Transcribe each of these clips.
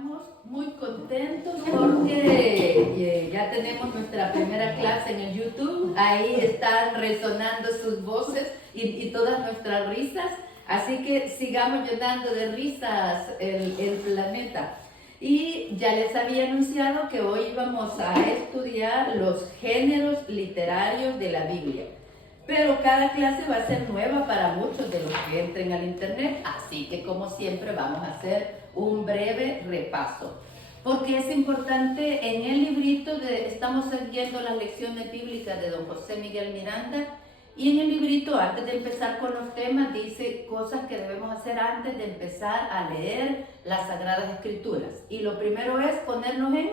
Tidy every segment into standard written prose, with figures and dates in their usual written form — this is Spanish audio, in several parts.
Estamos muy contentos porque ya tenemos nuestra primera clase en el YouTube. Ahí están resonando sus voces y todas nuestras risas. Así que sigamos llenando de risas el planeta. Y ya les había anunciado que hoy íbamos a estudiar los géneros literarios de la Biblia. Pero cada clase va a ser nueva para muchos de los que entren al internet, así que como siempre vamos a hacer un breve repaso. Porque es importante, en el librito estamos siguiendo las lecciones bíblicas de don José Miguel Miranda, y en el librito, antes de empezar con los temas, dice cosas que debemos hacer antes de empezar a leer las Sagradas Escrituras. Y lo primero es ponernos en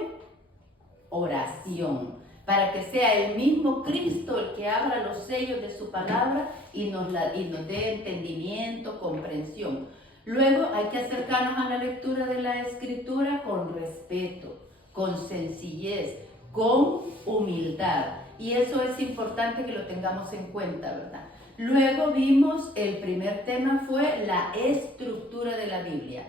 oración, para que sea el mismo Cristo el que abra los sellos de su palabra y nos dé entendimiento, comprensión. Luego hay que acercarnos a la lectura de la Escritura con respeto, con sencillez, con humildad. Y eso es importante que lo tengamos en cuenta, ¿verdad? Luego vimos, el primer tema fue la estructura de la Biblia.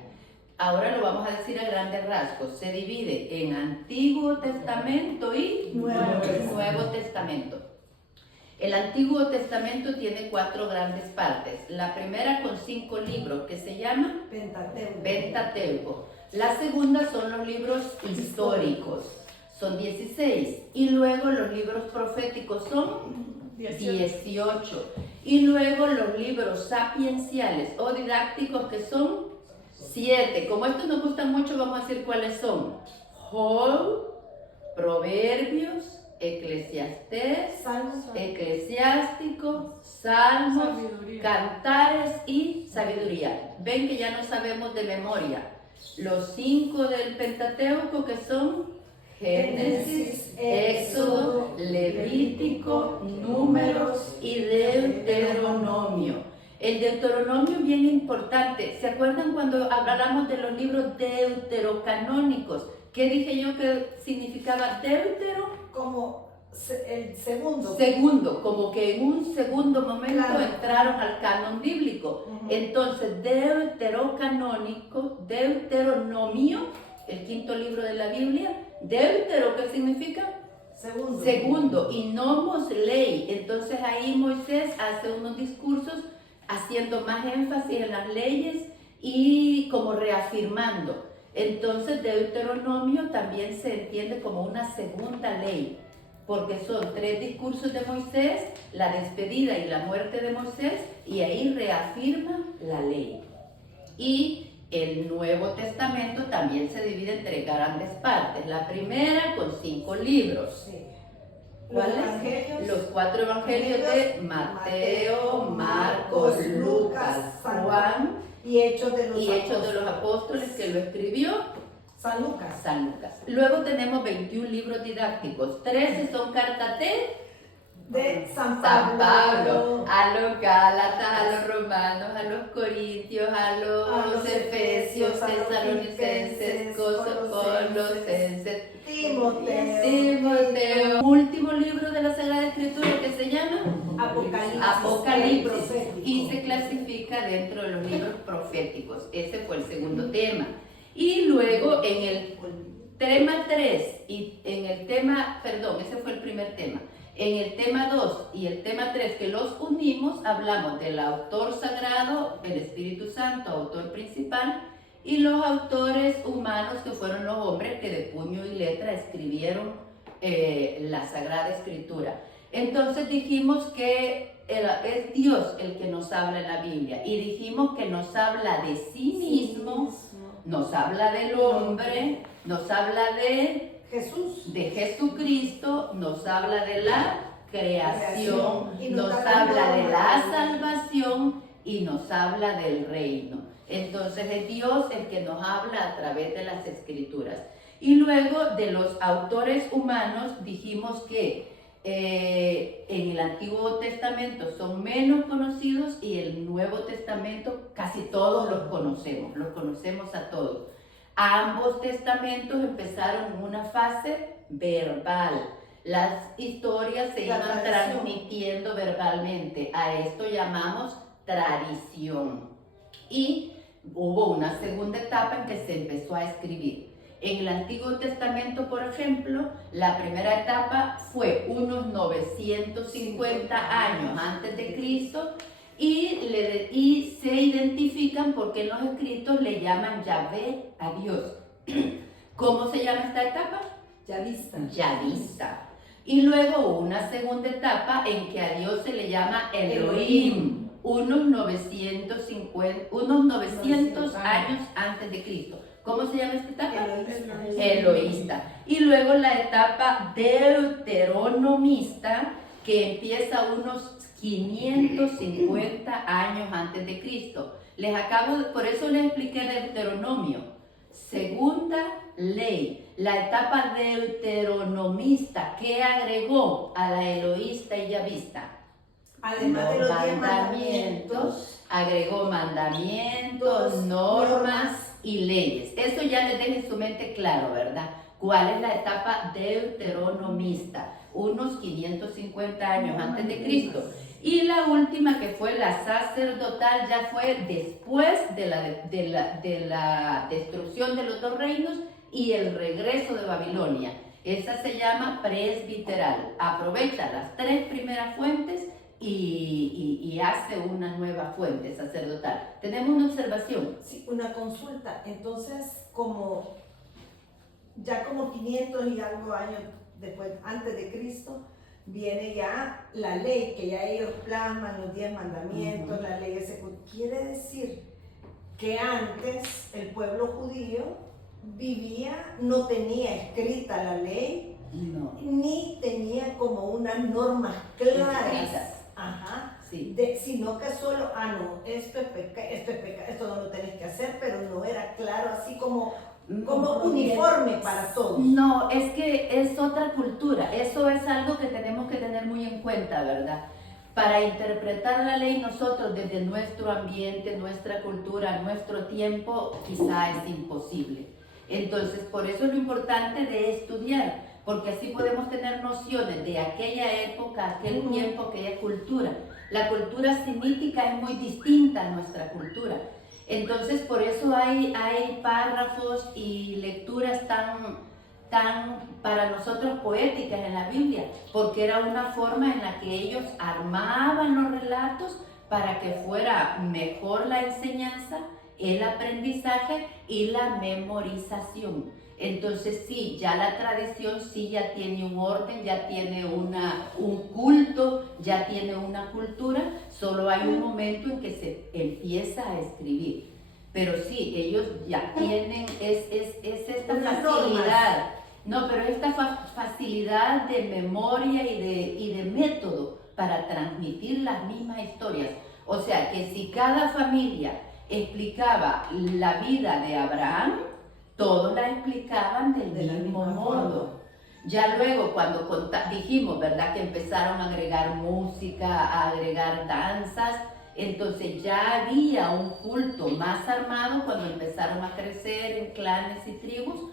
Ahora lo vamos a decir a grandes rasgos. Se divide en Antiguo Testamento y Nuevo Testamento. El Antiguo Testamento tiene 4 grandes partes. La primera con 5 libros que se llama Pentateuco. La segunda son los libros históricos, son 16. Y luego los libros proféticos son 18. Y luego los libros sapienciales o didácticos que son 7. Como estos nos gustan mucho, vamos a decir cuáles son: Job, Proverbios, Eclesiastés, Eclesiástico, Salmos, Cantares y Sabiduría. Ven que ya no sabemos de memoria. Los 5 del Pentateuco, que son Génesis, Éxodo, Levítico, Números y Deuteronomio. El Deuteronomio es bien importante. ¿Se acuerdan cuando hablamos de los libros deuterocanónicos? ¿Qué dije yo que significaba deutero? Como el segundo. Segundo, como que en un segundo momento entraron al canon bíblico. Entonces, deuterocanónico, Deuteronomio, el 5.º libro de la Biblia. Deutero, ¿qué significa? Segundo. Y nomos, ley. Entonces ahí Moisés hace unos discursos haciendo más énfasis en las leyes y como reafirmando. Entonces Deuteronomio también se entiende como una segunda ley, porque son 3 discursos de Moisés, la despedida y la muerte de Moisés, y ahí reafirma la ley. Y el Nuevo Testamento también se divide entre grandes partes. La primera con 5 libros. Sí. ¿Cuáles? Los 4 evangelios de Mateo, Marcos, Lucas, Juan y Hechos de los Apóstoles, que lo escribió San Lucas. Luego tenemos 21 libros didácticos. 13 son cartas de San Pablo, a los Gálatas, a los Romanos, a los Corintios, a los Efesios, Tesalonicenses, Colosenses, Timoteo. Último libro de la Sagrada Escritura que se llama Apocalipsis, y se clasifica dentro de los libros proféticos. Ese fue el segundo tema. Y luego en el tema 3 y en el tema, ese fue el primer tema. En el tema 2 y el tema 3, que los unimos, hablamos del autor sagrado, el Espíritu Santo, autor principal, y los autores humanos, que fueron los hombres que de puño y letra escribieron la Sagrada Escritura. Entonces dijimos que es Dios el que nos habla en la Biblia, y dijimos que nos habla de sí mismo, nos habla del hombre, nos habla de Jesucristo, nos habla de la creación, nos habla de la salvación y nos habla del reino. Entonces es Dios el que nos habla a través de las Escrituras. Y luego de los autores humanos dijimos que en el Antiguo Testamento son menos conocidos, y el Nuevo Testamento casi todos los conocemos a todos. Ambos testamentos empezaron en una fase verbal. Las historias se iban transmitiendo verbalmente. A esto llamamos tradición. Y hubo una segunda etapa en que se empezó a escribir. En el Antiguo Testamento, por ejemplo, la primera etapa fue unos 950 años antes de Cristo y se identifican porque en los escritos le llaman Yahvé a Dios. ¿Cómo se llama esta etapa? Yavista. Yavista. Y luego una segunda etapa en que a Dios se le llama Elohim, unos 900 años antes de Cristo. ¿Cómo se llama esta etapa? Eloísta. Y luego la etapa deuteronomista, que empieza unos 550 años antes de Cristo. Por eso les expliqué Deuteronomio. Segunda ley, la etapa deuteronomista, ¿qué agregó a la eloísta y yavista? Además de los 10 mandamientos, agregó mandamientos, normas y leyes. Eso ya les deja en su mente claro, ¿verdad? ¿Cuál es la etapa deuteronomista? Unos 550 años antes de Cristo. Y la última, que fue la sacerdotal, ya fue después de la destrucción de los 2 reinos y el regreso de Babilonia. Esa se llama presbiteral. Aprovecha las 3 primeras fuentes y hace una nueva fuente sacerdotal. Tenemos una observación. Sí, una consulta. Entonces, ya como 500 y algo años después, antes de Cristo, viene ya la ley, que ya ellos plasman los 10 mandamientos, la ley quiere decir que antes el pueblo judío no tenía escrita la ley, ni tenía como unas normas claras. Ajá. Sí. Sino que solo, no, esto es pecado, esto no lo tenés que hacer, pero no era claro, así como uniforme para todos. No, es que es otra cultura. Eso es algo que tenemos que tener muy en cuenta, ¿verdad? Para interpretar la ley nosotros desde nuestro ambiente, nuestra cultura, nuestro tiempo, quizá es imposible. Entonces, por eso es lo importante de estudiar, porque así podemos tener nociones de aquella época, aquel tiempo, aquella cultura. La cultura semítica es muy distinta a nuestra cultura. Entonces, por eso hay párrafos y lecturas tan para nosotros poéticas en la Biblia, porque era una forma en la que ellos armaban los relatos para que fuera mejor la enseñanza, el aprendizaje y la memorización. Entonces sí, ya la tradición sí ya tiene un orden, ya tiene un culto, ya tiene una cultura, solo hay un momento en que se empieza a escribir. Pero sí, ellos ya tienen esta facilidad, pero esta facilidad de memoria y de método para transmitir las mismas historias. O sea que si cada familia explicaba la vida de Abraham, todos la explicaban del mismo modo. Ya luego cuando dijimos, ¿verdad?, que empezaron a agregar música, a agregar danzas, entonces ya había un culto más armado cuando empezaron a crecer en clanes y tribus,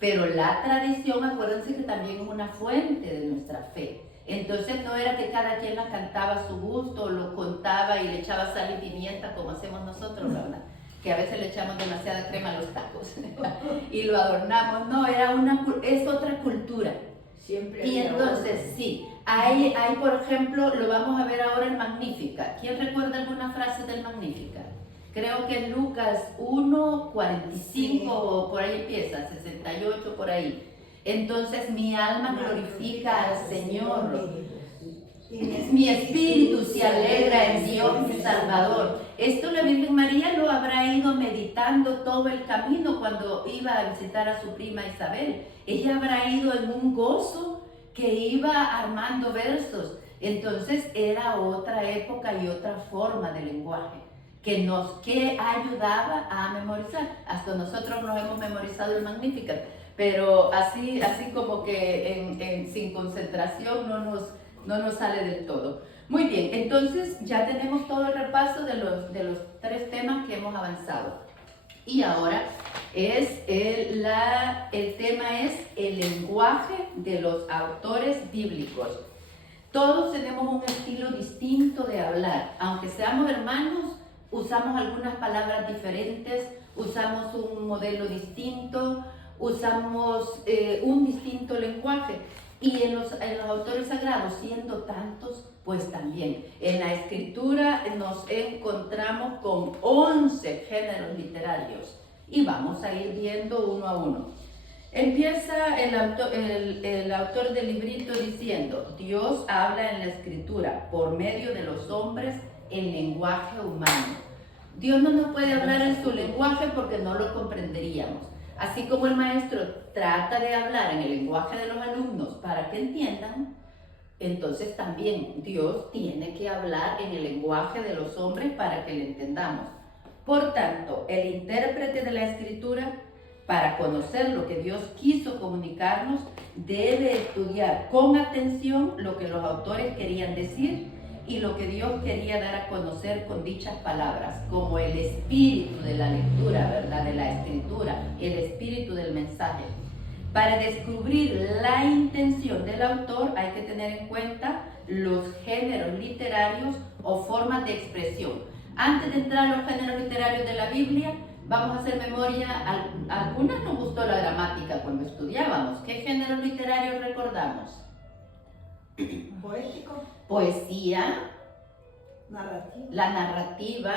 pero la tradición, acuérdense que también es una fuente de nuestra fe. Entonces no era que cada quien la cantaba a su gusto, o lo contaba y le echaba sal y pimienta como hacemos nosotros, ¿verdad? Que a veces le echamos demasiada crema a los tacos y lo adornamos. No, es otra cultura. Siempre. Y entonces sí, hay por ejemplo, lo vamos a ver ahora en Magnífica. ¿Quién recuerda alguna frase del Magnífica? Creo que en Lucas 1, 45 o por ahí empieza, 68 por ahí. Entonces mi alma glorifica al Señor. Mi espíritu se alegra en Dios mi Salvador. Esto la Virgen María lo habrá ido meditando todo el camino cuando iba a visitar a su prima Isabel. Ella habrá ido en un gozo que iba armando versos. Entonces era otra época y otra forma de lenguaje que ayudaba a memorizar. Hasta nosotros nos hemos memorizado el Magnificat, pero así como que sin concentración no nos sale del todo. Muy bien, entonces ya tenemos todo el repaso de los 3 temas que hemos avanzado. Y ahora el tema es el lenguaje de los autores bíblicos. Todos tenemos un estilo distinto de hablar, aunque seamos hermanos, usamos algunas palabras diferentes, usamos un modelo distinto, usamos un distinto lenguaje. Y en los autores sagrados, siendo tantos, pues también. En la escritura nos encontramos con 11 géneros literarios y vamos a ir viendo uno a uno. Empieza el autor del librito diciendo: Dios habla en la escritura por medio de los hombres en lenguaje humano. Dios no nos puede hablar en su lenguaje porque no lo comprenderíamos. Así como el maestro trata de hablar en el lenguaje de los alumnos para que entiendan, entonces también Dios tiene que hablar en el lenguaje de los hombres para que le entendamos. Por tanto, el intérprete de la escritura, para conocer lo que Dios quiso comunicarnos, debe estudiar con atención lo que los autores querían decir y lo que Dios quería dar a conocer con dichas palabras, como el espíritu de la lectura, ¿verdad?, de la escritura, el espíritu del mensaje. Para descubrir la intención del autor hay que tener en cuenta los géneros literarios o formas de expresión. Antes de entrar a los géneros literarios de la Biblia, vamos a hacer memoria. A algunas nos gustó la gramática cuando estudiábamos. ¿Qué géneros literarios recordamos? Poético. Poesía, Narrativo. la narrativa,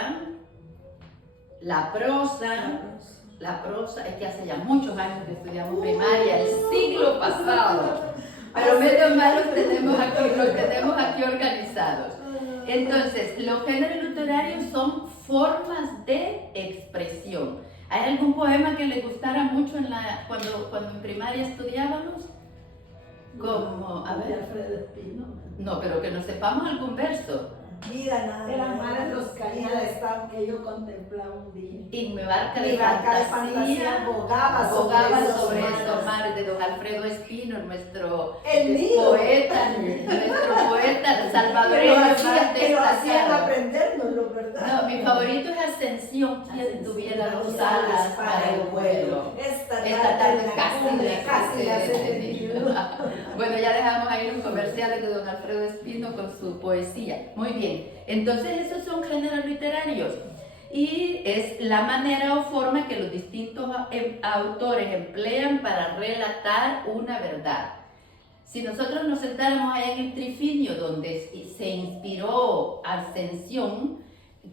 la prosa. La prosa, es que hace ya muchos años que estudiamos primaria, el siglo pasado. Pero menos mal los tenemos aquí organizados. Entonces, los géneros literarios son formas de expresión. ¿Hay algún poema que le gustara mucho cuando en primaria estudiábamos? Como, a ver. De Alfredo Espino. No, pero que nos sepamos algún verso. Vida nada. Eran mares los cañales que yo contemplaba un día. Y mi barca de Mi barca de fantasía bogaba sobre esos esos mares, de don Alfredo Espino, nuestro El mío. poeta salvadoreño. Que lo hacían aprendérnoslo, ¿verdad? No, mi favorito es Ascensión, quien tuviera dos alas para el vuelo. Esta tarde casi la se. Bueno, ya dejamos ahí los comerciales de don Alfredo Espino con su poesía. Muy bien, entonces esos son géneros literarios y es la manera o forma que los distintos autores emplean para relatar una verdad. Si nosotros nos sentáramos allá en el Trifinio, donde se inspiró Ascensión,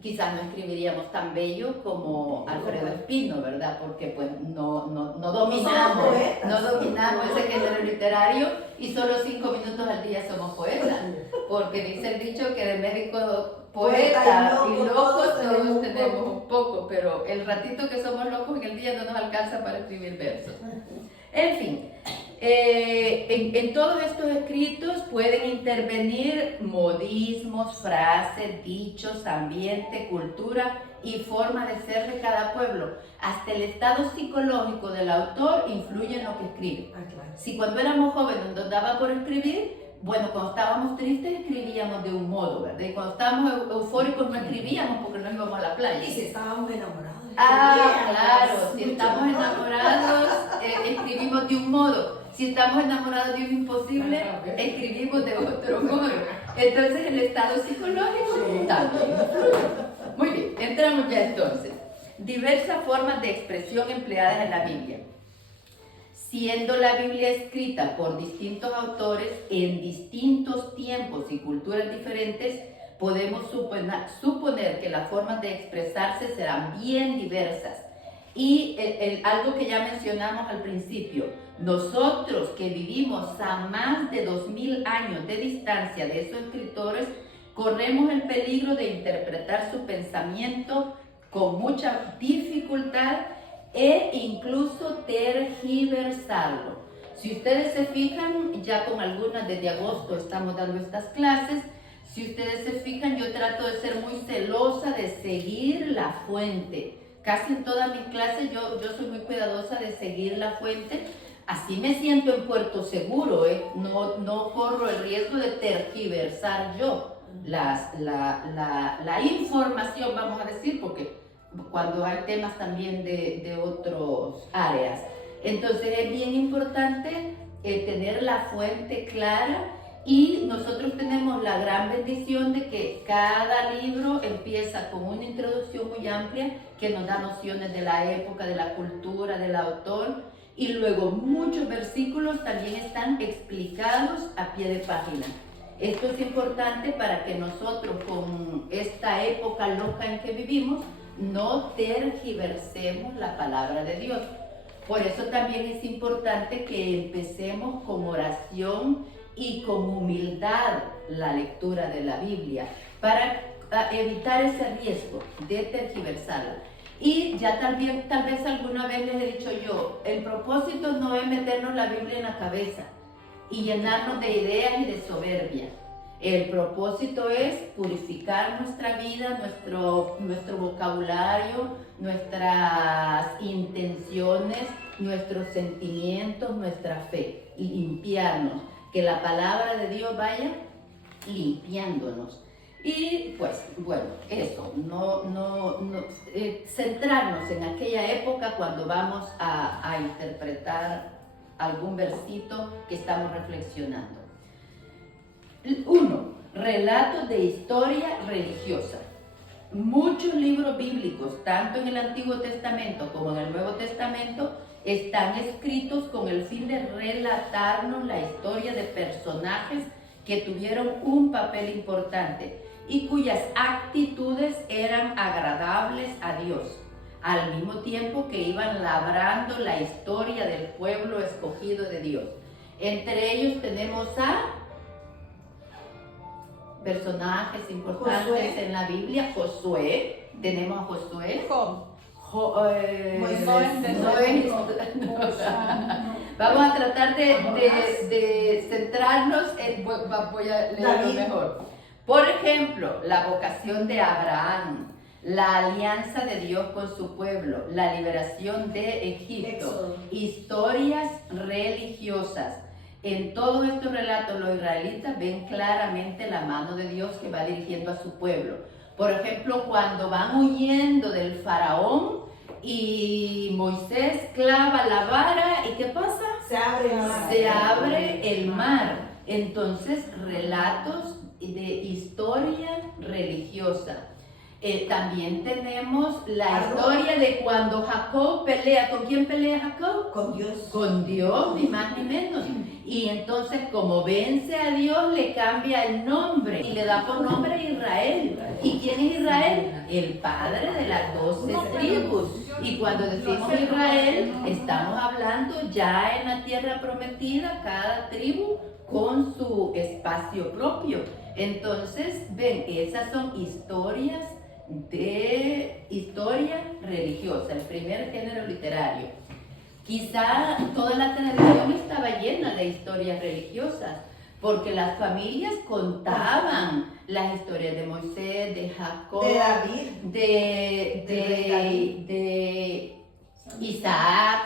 quizás no escribiríamos tan bello como Alfredo Espino, ¿verdad? Porque pues no dominamos ese género literario y solo 5 minutos al día somos poetas, porque dice el dicho que de médico, poeta y loco todos tenemos un poco, pero el ratito que somos locos en el día no nos alcanza para escribir versos. En fin, en todos estos escritos pueden intervenir modismos, frases, dichos, ambiente, cultura y forma de ser de cada pueblo. Hasta el estado psicológico del autor influye en lo que escribe. Si cuando éramos jóvenes nos daba por escribir, bueno, cuando estábamos tristes escribíamos de un modo, ¿verdad? Y cuando estábamos eufóricos no escribíamos porque no íbamos a la playa. Y si estábamos enamorados. Claro, si estamos enamorados, escribimos de un modo. Si estamos enamorados de un imposible, escribimos de otro modo. Entonces el estado psicológico también. Muy bien, entramos ya entonces. Diversas formas de expresión empleadas en la Biblia. Siendo la Biblia escrita por distintos autores en distintos tiempos y culturas diferentes, podemos suponer que las formas de expresarse serán bien diversas. Y algo que ya mencionamos al principio, nosotros que vivimos a más de 2000 años de distancia de esos escritores, corremos el peligro de interpretar su pensamiento con mucha dificultad e incluso tergiversarlo. Si ustedes se fijan, ya con algunas desde agosto estamos dando estas clases. Si ustedes se fijan, yo trato de ser muy celosa de seguir la fuente. Casi en todas mis clases yo soy muy cuidadosa de seguir la fuente. Así me siento en puerto seguro, no corro el riesgo de tergiversar yo la información, vamos a decir, porque cuando hay temas también de otras áreas. Entonces es bien importante tener la fuente clara Y nosotros tenemos la gran bendición de que cada libro empieza con una introducción muy amplia que nos da nociones de la época, de la cultura, del autor, y luego muchos versículos también están explicados a pie de página. Esto es importante para que nosotros, con esta época loca en que vivimos, no tergiversemos la palabra de Dios. Por eso también es importante que empecemos con oración y con humildad la lectura de la Biblia para evitar ese riesgo de tergiversarla. Y ya tal vez alguna vez les he dicho yo, el propósito no es meternos la Biblia en la cabeza y llenarnos de ideas y de soberbia. El propósito es purificar nuestra vida, nuestro vocabulario, nuestras intenciones, nuestros sentimientos, nuestra fe, y limpiarnos, que la palabra de Dios vaya limpiándonos. Y pues bueno, eso, centrarnos en aquella época cuando vamos a interpretar algún versito que estamos reflexionando. 1. Relatos de historia religiosa. Muchos libros bíblicos, tanto en el Antiguo Testamento como en el Nuevo Testamento, están escritos con el fin de relatarnos la historia de personajes que tuvieron un papel importante y cuyas actitudes eran agradables a Dios, al mismo tiempo que iban labrando la historia del pueblo escogido de Dios. Entre ellos tenemos a personajes importantes Josué. en la Biblia. Josué, tenemos a Josué. Vamos a tratar de centrarnos en, voy a leerlo mejor. Por ejemplo, la vocación de Abraham, la alianza de Dios con su pueblo, la liberación de Egipto, historias religiosas. En todos estos relatos los israelitas ven claramente la mano de Dios que va dirigiendo a su pueblo. Por ejemplo, cuando van huyendo del faraón y Moisés clava la vara, ¿y qué pasa? Se abre el mar. Se abre el mar. Entonces, relatos de historia religiosa. También tenemos la historia de cuando Jacob pelea. ¿Con quién pelea Jacob? Con Dios. Con Dios, ni más ni menos. Y entonces, como vence a Dios, le cambia el nombre y le da por nombre Israel. ¿Y quién es Israel? El padre de las 12 tribus. Y cuando decimos Israel, estamos hablando ya en la tierra prometida, cada tribu con su espacio propio. Entonces, ven, esas son historia religiosa, el primer género literario. Quizá toda la televisión estaba llena de historias religiosas, porque las familias contaban las historias de Moisés, de Jacob, de David, de Isaac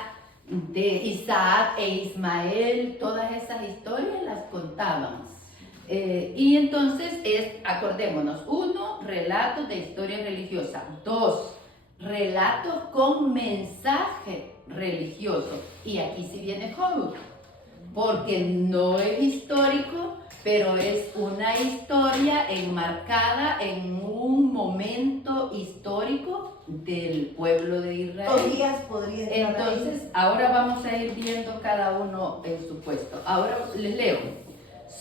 e Ismael. Todas esas historias las contaban. Y entonces acordémonos, 1, relatos de historia religiosa. 2, relatos con mensaje religioso. Y aquí sí viene Job, porque no es histórico, pero es una historia enmarcada en un momento histórico del pueblo de Israel. Tobías podría entrar. Entonces, ahora vamos a ir viendo cada uno en su puesto. Ahora les leo.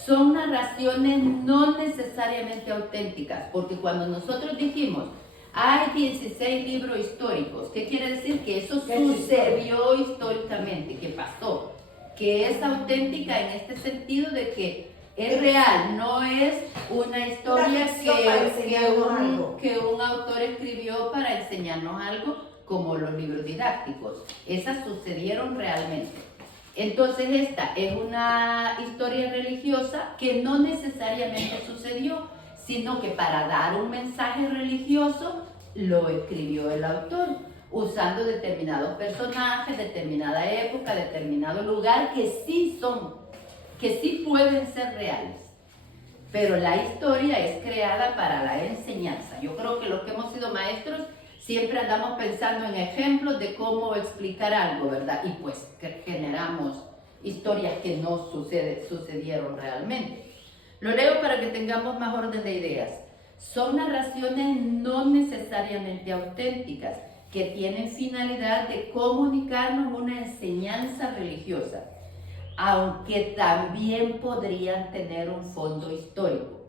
Son narraciones no necesariamente auténticas, porque cuando nosotros dijimos hay 16 libros históricos, ¿qué quiere decir? Que eso sucedió históricamente, que pasó, que es auténtica en este sentido de que es real, no es una historia que un autor escribió para enseñarnos algo como los libros didácticos. Esas sucedieron realmente. Entonces esta es una historia religiosa que no necesariamente sucedió, sino que para dar un mensaje religioso lo escribió el autor, usando determinados personajes, determinada época, determinado lugar, que sí pueden ser reales. Pero la historia es creada para la enseñanza. Yo creo que los que hemos sido maestros siempre andamos pensando en ejemplos de cómo explicar algo, ¿verdad? Y pues que generamos historias que no sucedieron realmente. Lo leo para que tengamos más orden de ideas. Son narraciones no necesariamente auténticas, que tienen finalidad de comunicarnos una enseñanza religiosa, aunque también podrían tener un fondo histórico.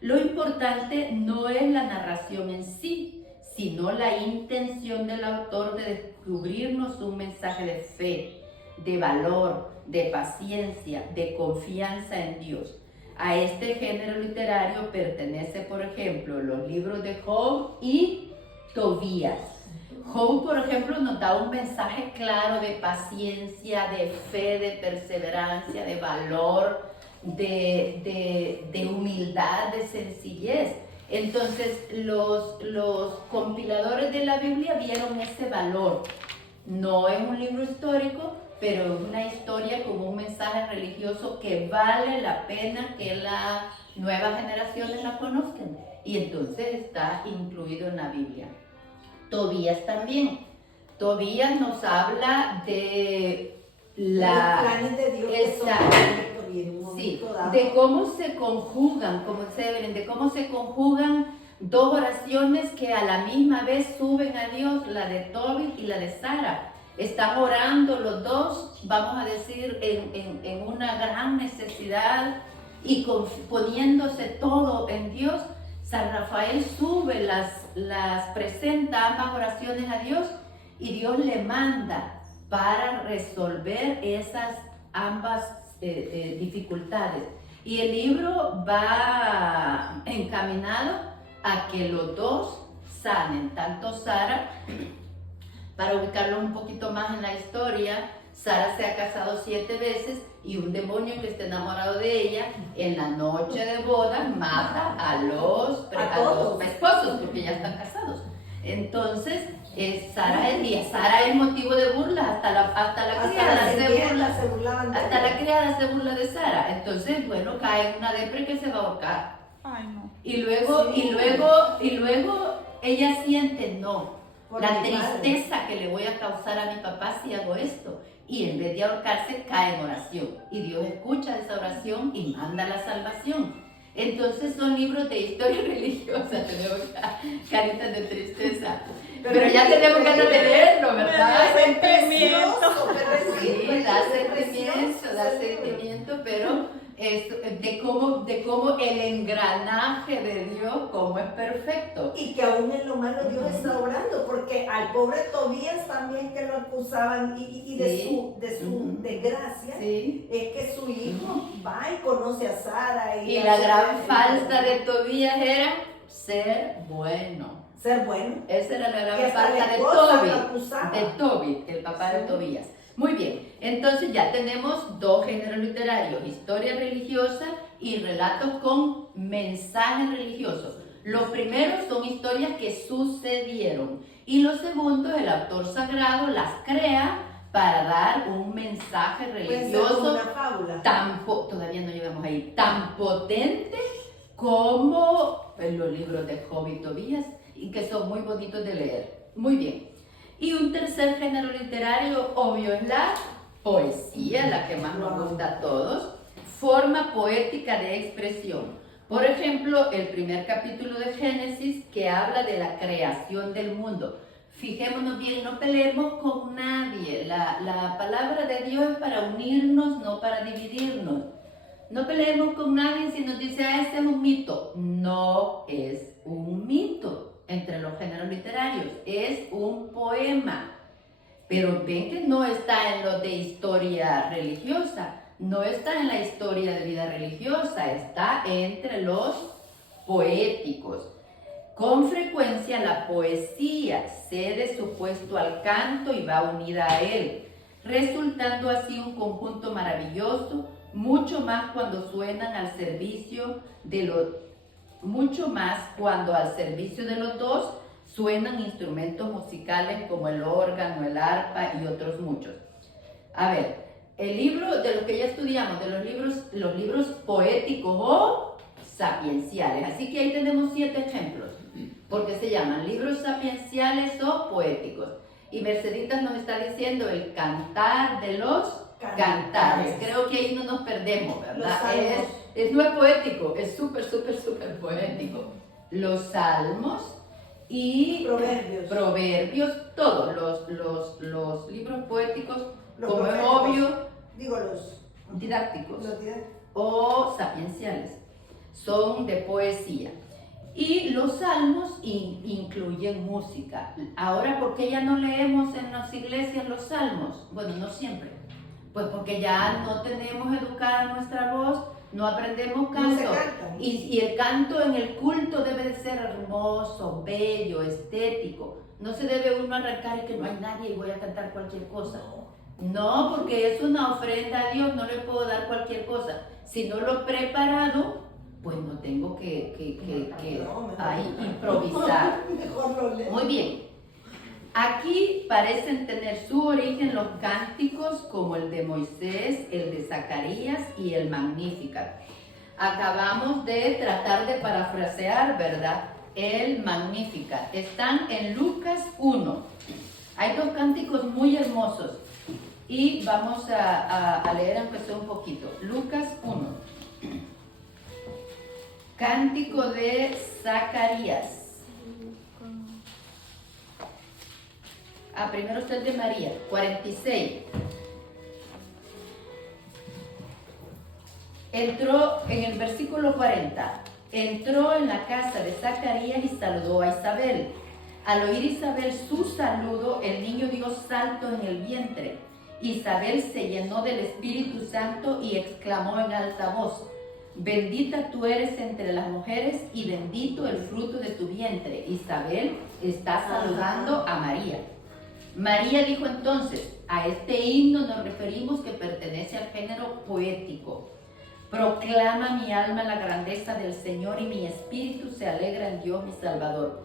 Lo importante no es la narración en sí, sino la intención del autor de descubrirnos un mensaje de fe, de valor, de paciencia, de confianza en Dios. A este género literario pertenece, por ejemplo, los libros de Job y Tobías. Job, por ejemplo, nos da un mensaje claro de paciencia, de fe, de perseverancia, de valor, de humildad, de sencillez. Entonces, los compiladores de la Biblia vieron ese valor. No es un libro histórico, pero es una historia con un mensaje religioso que vale la pena que las nuevas generaciones la conozcan. Y entonces está incluido en la Biblia. Tobías también. Tobías nos habla de Los planes de Dios que son perfectos y en un momento dado. de cómo se conjugan, como dice Evelyn, de cómo se conjugan dos oraciones que a la misma vez suben a Dios, la de Tobit y la de Sara. Están orando los dos, vamos a decir, en una gran necesidad y poniéndose todo en Dios. San Rafael sube, las presenta ambas oraciones a Dios y Dios le manda para resolver esas ambas dificultades. Y el libro va encaminado a que los dos sanen, tanto Sara, para ubicarlo un poquito más en la historia, Sara se ha casado 7 veces y un demonio que está enamorado de ella, en la noche de boda mata a los esposos porque ya están casados. Entonces, Sara es motivo de burla, hasta la criada se burla, hasta la criada se burla de Sara. Entonces, bueno, cae en una depre que se va a ahorcar. Ay, no. Y luego ella siente, no, la tristeza que le voy a causar a mi papá si hago esto. Y en vez de ahorcarse, cae en oración. Y Dios escucha esa oración y manda la salvación. Entonces son libros de historia religiosa, tenemos caritas de tristeza. Pero ya tenemos ganas de leerlo, ¿verdad? Da sentimiento. Sí, da sentimiento, pero de cómo el engranaje de Dios, cómo es perfecto. Y que aún en lo malo Dios está obrando, porque al pobre Tobías también que lo acusaban y de su desgracia, es que su hijo va y conoce a Sara. Y la gran falta de Tobías era ser bueno. Ser bueno. Esa era la gran falta de Tobit, el papá de Tobías. Muy bien, entonces ya tenemos dos géneros literarios, historia religiosa y relatos con mensajes religiosos. Los primeros son historias que sucedieron y los segundos el autor sagrado las crea para dar un mensaje religioso todavía no llegamos ahí, tan potente como en los libros de Job y Tobías y que son muy bonitos de leer. Muy bien. Y un tercer género literario, obvio, es la poesía, la que más nos gusta a todos, forma poética de expresión. Por ejemplo, el primer capítulo de Génesis que habla de la creación del mundo. Fijémonos bien, no peleemos con nadie. La palabra de Dios es para unirnos, no para dividirnos. No peleemos con nadie si nos dice, ese es un mito. No es un mito. Entre los géneros literarios, es un poema, pero ven que no está en lo de historia religiosa, no está en la historia de vida religiosa, está entre los poéticos. Con frecuencia la poesía cede su puesto al canto y va unida a él, resultando así un conjunto maravilloso, mucho más cuando suenan al servicio de los cuando al servicio de los dos suenan instrumentos musicales como el órgano, el arpa y otros muchos. A ver, el libro de los que ya estudiamos, de los libros poéticos o sapienciales. Así que ahí tenemos 7 ejemplos, porque se llaman libros sapienciales o poéticos. Y Merceditas nos está diciendo el Cantar de los Cantares. Creo que ahí no nos perdemos, Los ¿verdad? salmos. No es poético, es súper, súper, súper poético. Los salmos y proverbios, todos los libros poéticos, Los como es proféticos. obvio, Digo, los didácticos didácticos. o sapienciales, son de poesía. Y los salmos incluyen música. Ahora, ¿por qué ya no leemos en las iglesias los salmos? Bueno, no siempre. Pues porque ya no tenemos educada nuestra voz, no aprendemos No canto. se canta. Y el canto en el culto debe de ser hermoso, bello, estético. No se debe uno arrancar y que no hay nadie y voy a cantar cualquier cosa. No, porque es una ofrenda a Dios, no le puedo dar cualquier cosa. Si no lo he preparado, pues no tengo que ahí improvisar. Mejor lo leo. Muy bien. Aquí parecen tener su origen los cánticos como el de Moisés, el de Zacarías y el Magnificat. Acabamos de tratar de parafrasear, ¿verdad? El Magnificat. Están en Lucas 1. Hay dos cánticos muy hermosos y vamos a leer aunque sea un poquito. Lucas 1. Cántico de Zacarías. Primero está el de María, 46. Entró en el versículo 40. Entró en la casa de Zacarías y saludó a Isabel. Al oír Isabel su saludo, el niño dio salto en el vientre. Isabel se llenó del Espíritu Santo y exclamó en alta voz: bendita tú eres entre las mujeres y bendito el fruto de tu vientre. Isabel está saludando a María. María dijo entonces: a este himno nos referimos que pertenece al género poético. Proclama mi alma la grandeza del Señor y mi espíritu se alegra en Dios mi Salvador,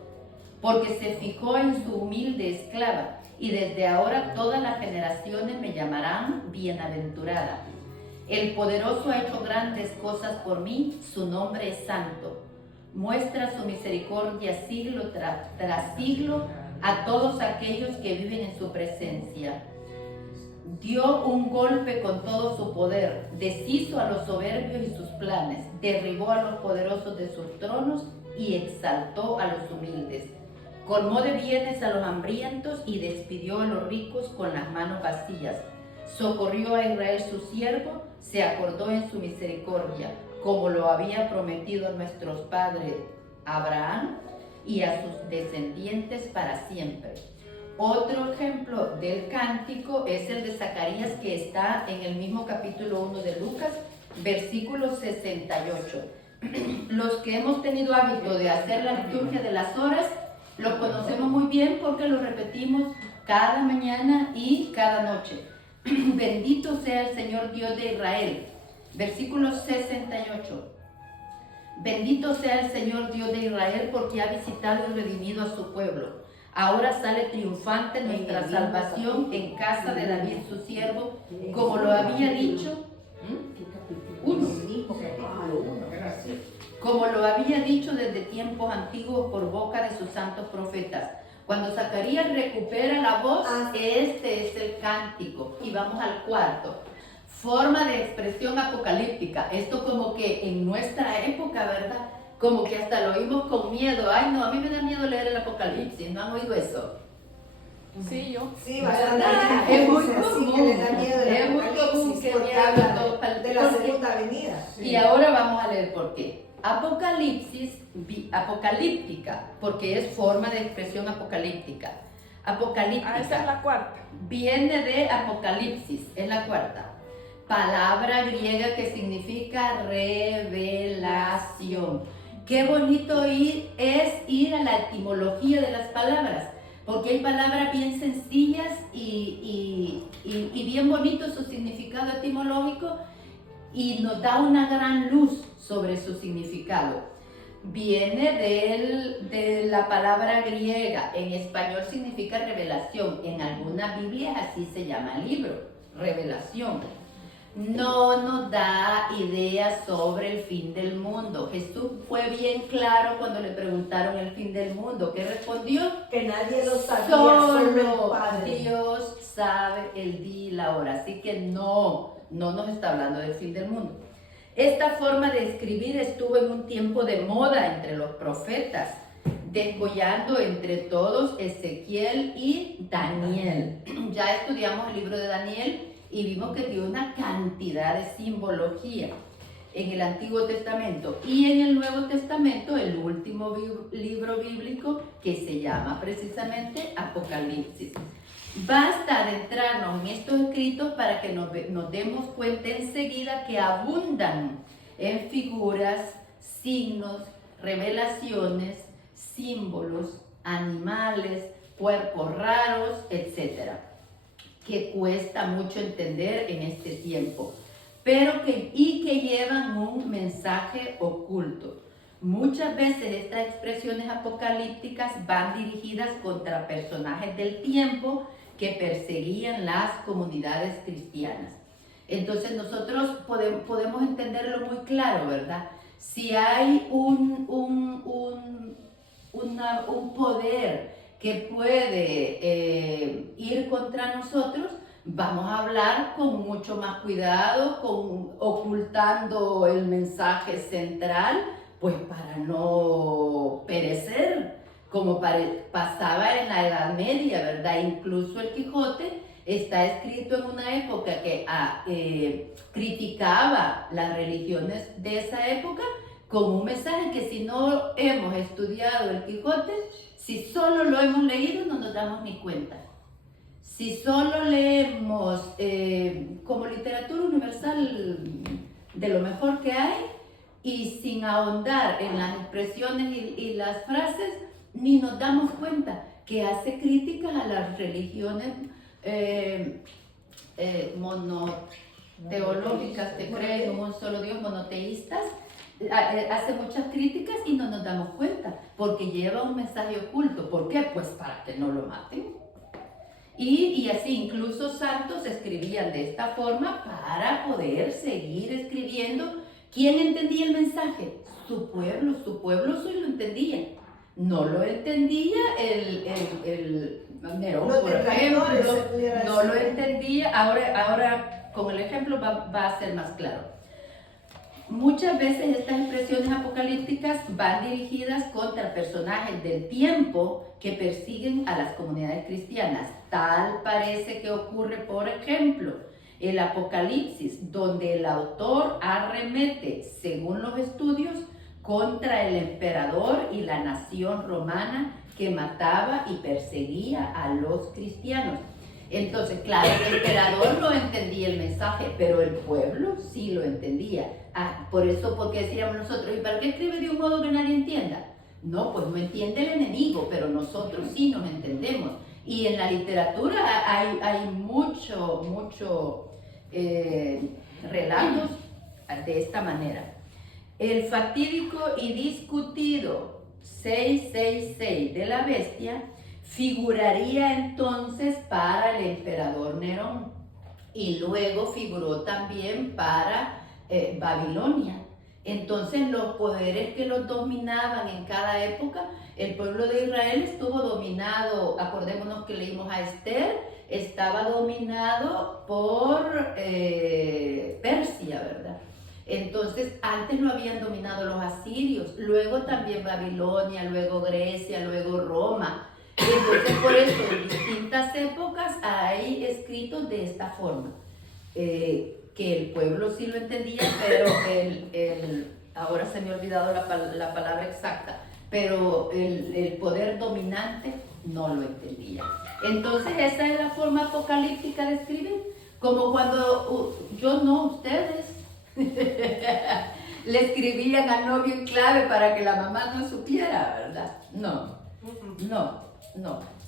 porque se fijó en su humilde esclava, y desde ahora todas las generaciones me llamarán bienaventurada. El poderoso ha hecho grandes cosas por mí, su nombre es santo. Muestra su misericordia siglo tras siglo a todos aquellos que viven en su presencia. Dio un golpe con todo su poder, deshizo a los soberbios y sus planes, derribó a los poderosos de sus tronos y exaltó a los humildes. Colmó de bienes a los hambrientos y despidió a los ricos con las manos vacías. Socorrió a Israel su siervo, se acordó en su misericordia, como lo había prometido a nuestros padres Abraham y a sus descendientes para siempre. Otro ejemplo del cántico es el de Zacarías, que está en el mismo capítulo 1 de Lucas, versículo 68. Los que hemos tenido hábito de hacer la liturgia de las horas, lo conocemos muy bien porque lo repetimos cada mañana y cada noche. Bendito sea el Señor Dios de Israel. Versículo 68. Bendito sea el Señor Dios de Israel porque ha visitado y redimido a su pueblo. Ahora sale triunfante nuestra salvación en casa de David su siervo, como lo había dicho. Como lo había dicho desde tiempos antiguos por boca de sus santos profetas. Cuando Zacarías recupera la voz, este es el cántico. Y vamos al cuarto. Forma de expresión apocalíptica. Esto como que en nuestra época, ¿verdad? Como que hasta lo oímos con miedo. Ay, no, a mí me da miedo leer el Apocalipsis. ¿No han oído eso? Sí, yo. Sí, bastante. Es muy Así común. que les da miedo el Es muy Apocalipsis, común que porque me hablen habla todo para el de la porque- segunda venida. Y ahora vamos a leer por qué. Apocalipsis, apocalíptica, porque es forma de expresión apocalíptica. Apocalíptica. Esta es la cuarta. Viene de Apocalipsis, es la cuarta. Palabra griega que significa revelación. Qué bonito es ir a la etimología de las palabras, porque hay palabras bien sencillas y bien bonito su significado etimológico, y nos da una gran luz sobre su significado. Viene de la palabra griega, en español significa revelación, en algunas Biblias así se llama libro, revelación. no nos da ideas sobre el fin del mundo. Jesús fue bien claro cuando le preguntaron el fin del mundo. ¿Qué respondió? Que nadie lo sabía, solo el Solo Padre. Dios sabe el día y la hora. Así que no nos está hablando del fin del mundo. Esta forma de escribir estuvo en un tiempo de moda entre los profetas, descollando entre todos Ezequiel y Daniel. Ya estudiamos el libro de Daniel y vimos que tiene una cantidad de simbología en el Antiguo Testamento y en el Nuevo Testamento, el último libro bíblico, que se llama precisamente Apocalipsis. Basta adentrarnos en estos escritos para que nos demos cuenta enseguida que abundan en figuras, signos, revelaciones, símbolos, animales, cuerpos raros, etc., que cuesta mucho entender en este tiempo, pero que llevan un mensaje oculto. Muchas veces estas expresiones apocalípticas van dirigidas contra personajes del tiempo que perseguían las comunidades cristianas. Entonces nosotros podemos entenderlo muy claro, ¿verdad? Si hay un poder que puede ir contra nosotros, vamos a hablar con mucho más cuidado, ocultando el mensaje central, pues para no perecer, como pasaba en la Edad Media, ¿verdad? Incluso el Quijote está escrito en una época que criticaba las religiones de esa época, con un mensaje que si no hemos estudiado el Quijote, si solo lo hemos leído, no nos damos ni cuenta. Si solo leemos como literatura universal de lo mejor que hay y sin ahondar en las expresiones y las frases, ni nos damos cuenta que hace críticas a las religiones monoteológicas, que creen en un solo Dios, monoteístas. Hace muchas críticas y no nos damos cuenta, porque lleva un mensaje oculto. ¿Por qué? Pues para que no lo maten. Y así incluso santos escribían de esta forma para poder seguir escribiendo. ¿Quién entendía el mensaje? Su pueblo sí lo entendía. No lo entendía el Nerón, por ejemplo, no lo entendía. Ahora con el ejemplo va a ser más claro. Muchas veces estas expresiones apocalípticas van dirigidas contra personajes del tiempo que persiguen a las comunidades cristianas. Tal parece que ocurre, por ejemplo, el Apocalipsis, donde el autor arremete, según los estudios, contra el emperador y la nación romana que mataba y perseguía a los cristianos. Entonces, claro, el emperador no entendía el mensaje, pero el pueblo sí lo entendía. Por eso, porque decíamos nosotros, ¿y para qué escribe de un modo que nadie entienda? No, pues no entiende el enemigo, pero nosotros sí nos entendemos. Y en la literatura hay mucho relatos de esta manera. El fatídico y discutido 666 de la bestia figuraría entonces para el emperador Nerón y luego figuró también para Babilonia. Entonces los poderes que los dominaban en cada época, el pueblo de Israel estuvo dominado, acordémonos que leímos a Esther, estaba dominado por Persia, ¿verdad? Entonces antes lo habían dominado los asirios, luego también Babilonia, luego Grecia, luego Roma. Entonces por eso en distintas épocas hay escritos de esta forma, que el pueblo sí lo entendía, pero ahora se me ha olvidado la palabra exacta, pero el poder dominante no lo entendía. Entonces esa es la forma apocalíptica de escribir, como cuando ustedes le escribían al novio en clave para que la mamá no supiera, ¿verdad? No,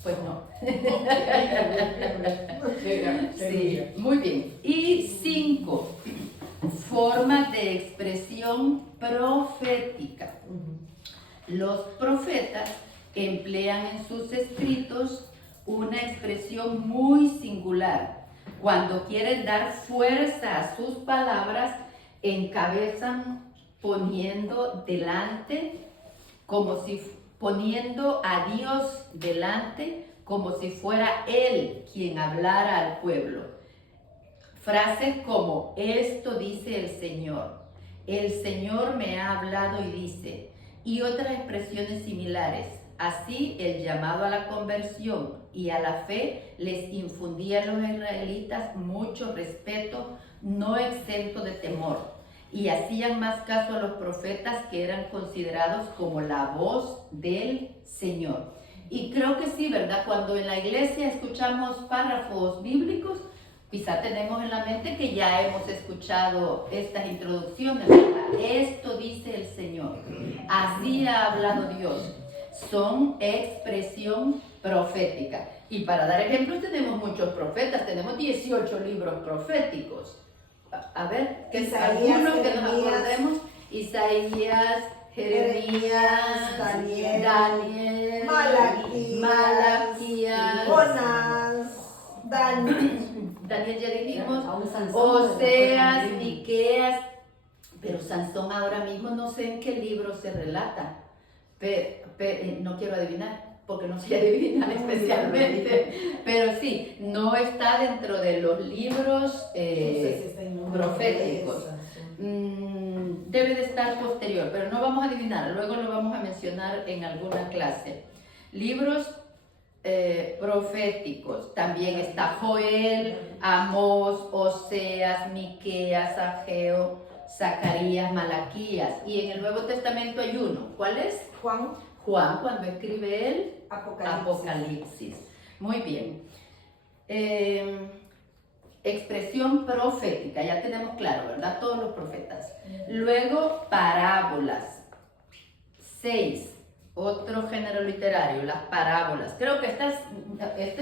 pues no. Sí, muy bien. Y 5, formas de expresión profética. Los profetas emplean en sus escritos una expresión muy singular Cuando quieren dar fuerza a sus palabras, encabezan poniendo delante, poniendo a Dios delante, como si fuera Él quien hablara al pueblo. Frases como, esto dice el Señor me ha hablado y dice, y otras expresiones similares. Así el llamado a la conversión y a la fe les infundía a los israelitas mucho respeto, no exento de temor, y hacían más caso a los profetas que eran considerados como la voz del Señor. Y creo que sí, ¿verdad? Cuando en la iglesia escuchamos párrafos bíblicos, quizá tenemos en la mente que ya hemos escuchado estas introducciones, ¿verdad? Esto dice el Señor, así ha hablado Dios. Son expresión profética. Y para dar ejemplos tenemos muchos profetas, tenemos 18 libros proféticos. A ver, algunos que nos acordemos: Isaías, Jeremías, Daniel, Malaquías, Jonás, Daniel ya dijimos, Oseas, Miqueas, pero Sansón ahora mismo no sé en qué libro se relata. No quiero adivinar, porque no sé adivinar especialmente, pero sí, no está dentro de los libros proféticos. Debe de estar posterior, pero no vamos a adivinar, luego lo vamos a mencionar en alguna clase. Libros proféticos, también está Joel, Amós, Oseas, Miqueas, Ageo, Zacarías, Malaquías, y en el Nuevo Testamento hay uno. ¿Cuál es? Juan, cuando escribe el Apocalipsis. Muy bien. Expresión profética, ya tenemos claro, ¿verdad? Todos los profetas. Luego, parábolas. 6. Otro género literario, las parábolas. Creo que estas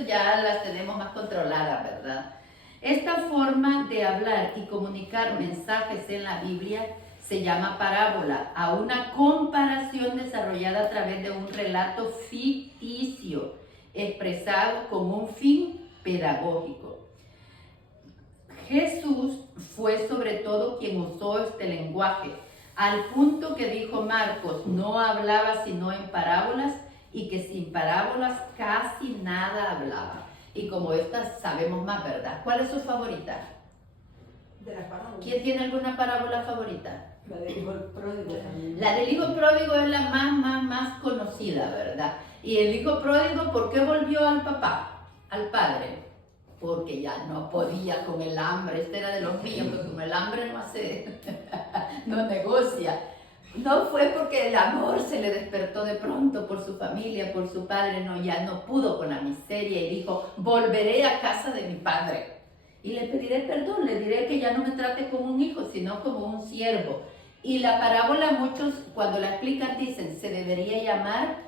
ya las tenemos más controladas, ¿verdad? Esta forma de hablar y comunicar mensajes en la Biblia se llama parábola, a una comparación desarrollada a través de un relato ficticio, expresado con un fin pedagógico. Jesús fue sobre todo quien usó este lenguaje, al punto que dijo Marcos, no hablaba sino en parábolas, y que sin parábolas casi nada hablaba. Y como estas sabemos más, ¿verdad? ¿Cuál es su favorita? de las parábolas. ¿Quién tiene alguna parábola favorita? La del hijo pródigo también. La del hijo pródigo es la más conocida, ¿verdad? Y el hijo pródigo, ¿por qué volvió al papá, al padre? Porque ya no podía con el hambre. Este era de los míos, que con el hambre no negocia. No fue porque el amor se le despertó de pronto por su familia, por su padre, no, ya no pudo con la miseria y dijo, volveré a casa de mi padre y le pediré perdón, le diré que ya no me trate como un hijo, sino como un siervo. Y la parábola, muchos cuando la explican dicen, se debería llamar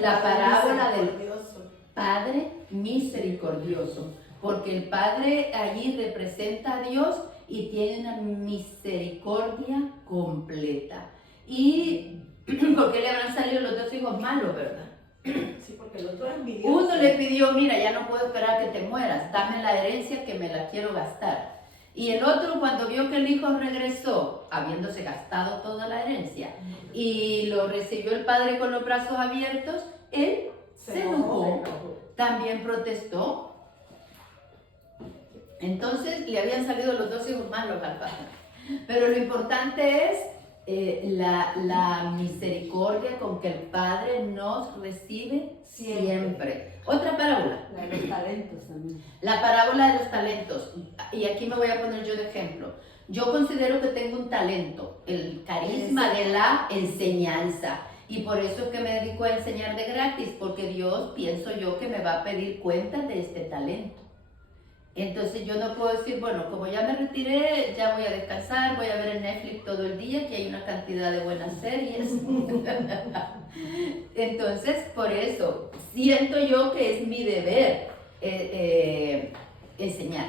la parábola del Padre misericordioso, porque el Padre allí representa a Dios y tiene una misericordia completa. ¿Y por qué le habrán salido los dos hijos malos, verdad? Sí, porque el otro es envidioso. Uno le pidió, mira, ya no puedo esperar que te mueras, dame la herencia que me la quiero gastar. Y el otro, cuando vio que el hijo regresó, habiéndose gastado toda la herencia, y lo recibió el padre con los brazos abiertos, él se enojó, también protestó. Entonces le habían salido los dos hijos malos al padre. Pero lo importante es la misericordia con que el Padre nos recibe siempre. Otra parábola. La de los talentos también. La parábola de los talentos. Y aquí me voy a poner yo de ejemplo. Yo considero que tengo un talento, el carisma de la enseñanza. Y por eso es que me dedico a enseñar de gratis, porque Dios, pienso yo, que me va a pedir cuentas de este talento. Entonces yo no puedo decir, bueno, como ya me retiré, ya voy a descansar, voy a ver en Netflix todo el día, que hay una cantidad de buenas series. Entonces, por eso, siento yo que es mi deber enseñar,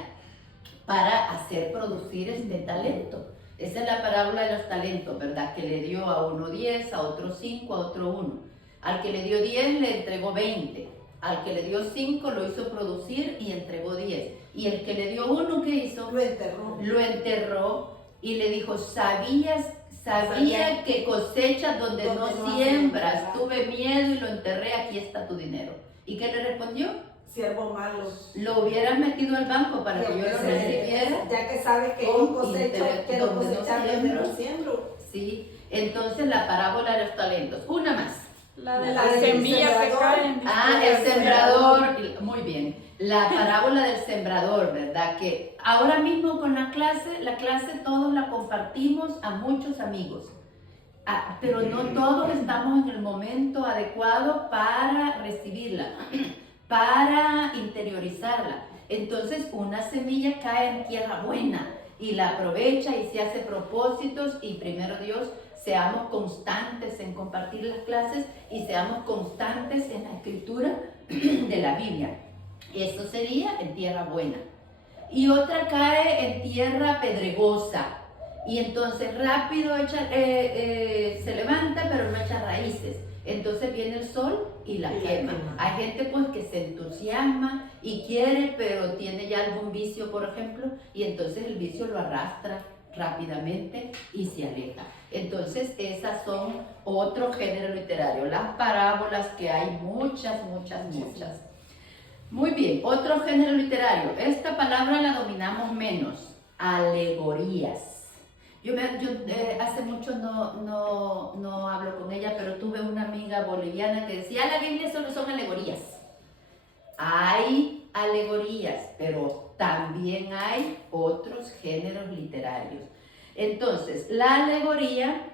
para hacer producir este talento. Esa es la parábola de los talentos, ¿verdad? Que le dio a uno 10, a otro 5, a otro 1. Al que le dio 10 le entregó 20. Al que le dio 5 lo hizo producir y entregó 10. Y el que le dio uno, ¿qué hizo? Lo enterró. Lo enterró y le dijo, sabía que cosechas donde no siembras, tuve miedo y lo enterré, aquí está tu dinero. ¿Y qué le respondió? Siervo malo. Lo hubieras metido al banco para que yo lo recibiera. Ya que sabes que Con yo cosecho, quiero donde no cosechar donde siembro. no siembro. Sí, entonces la parábola de los talentos. Una más. La de La la del semilla que sembrador. cae. Ah, el sembrador. Muy bien. La parábola del sembrador, ¿verdad? Que ahora mismo con la clase todos la compartimos a muchos amigos. Pero no todos estamos en el momento adecuado para recibirla, para interiorizarla. Entonces una semilla cae en tierra buena y la aprovecha y se hace propósitos y primero Dios, seamos constantes en compartir las clases y seamos constantes en la escritura de la Biblia. Eso sería en tierra buena. Y otra cae en tierra pedregosa. Y entonces rápido se levanta, pero no echa raíces. Entonces viene el sol y la quema. Hay gente pues que se entusiasma y quiere, pero tiene ya algún vicio, por ejemplo, y entonces el vicio lo arrastra rápidamente y se aleja. Entonces esas son otro género literario. Las parábolas, que hay muchas. Muy bien, otro género literario. Esta palabra la dominamos menos. Alegorías. Yo hace mucho no hablo con ella, pero tuve una amiga boliviana que decía, la Biblia solo son alegorías. Hay alegorías, pero también hay otros géneros literarios. Entonces, la alegoría